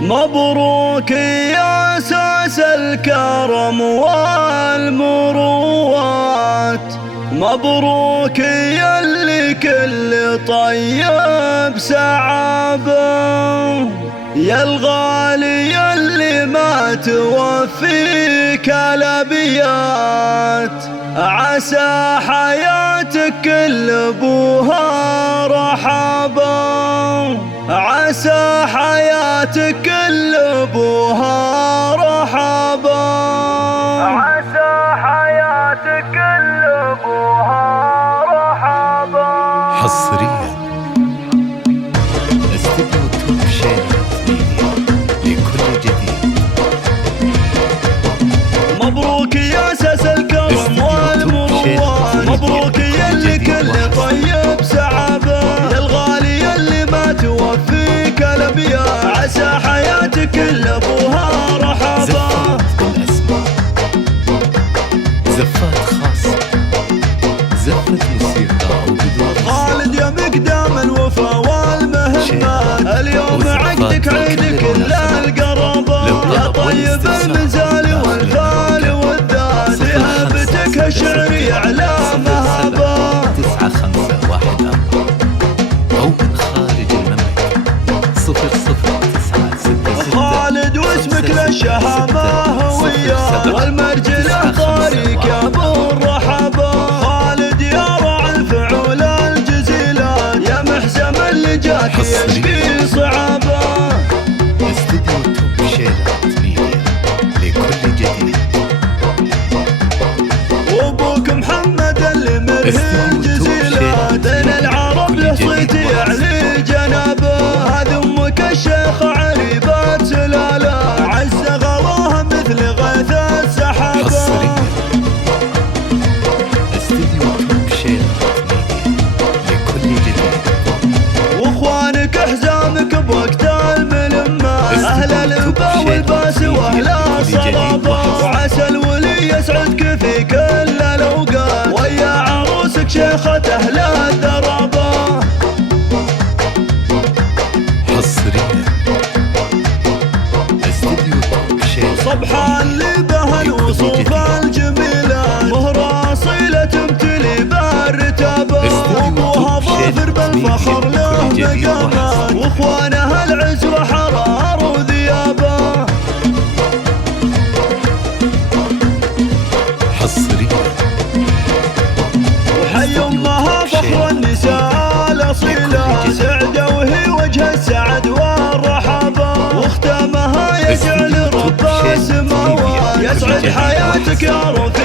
مبروك يا أساس الكرم والمروات، مبروك يا اللي كل طيب سعابه، يا الغالي يا اللي ما توفيك الأبيات، عسى حياتك كل أبوها رحابه، عسى حياتك كل أبوها رحابه، عسى حياتك كل أبوها رحابه. حصريا استديو توب شيرات ميديا لكل جديد. مبروك يا أساس الكرم والمروات، مبروك يا اللي كل طيب سعابه، يا الغالي يا اللي ما توفيك الأبيات، عسى حياتك كل أبوها رحابه. زفات بالأسماء، زفات خاصة، زفة موسيقى وبدون خالد يا مقدام الوفا والمهمات، اليوم عقدك عيد كل القرابة، يا طيب المزال والخال والذات، هبتك الشعر يعلى مهابة. 9514 أو من خارج المملكة 00966. خالد واسمك للشهامة هوية، والمرجلة طريق يا ابو الرحابة، خالد يا راعي الفعول الجزيلات، يا محزم اللي جاك يشكي صعابة. استديو توب شيرات ميديا لكل جديد. وابوك محمد اللي مرهن جزيلات، بين العرب له صيت يعلي جنابه، هذا امك الشيخ عريبات سلاله، عز غواها مثل غيث السحابه. حصريا استديو توب شيرات ميديا لكل جديد. واخوانك احزامك بوقت الملمات، اهل الانبا والباس واهل الصلابه، وعسى الولي يسعدك في كل الاوقات، ويا عروسك شيخة اهل الدرابه. حصريا استديو توب شيرات صبحا اللي به الوصوف الجميلات، مهرة أصيلة تمتلي بالرتابة، وابوها ظافر بالفخر له مقامات، واخوانها العز وحرار وذيابه. حصريا وحي امها فخر النساء الاصيلة، سعده وهي وجه السعد والرحابه، واختامها يجعل رب السماوات، يسعد حياتك يا رفيق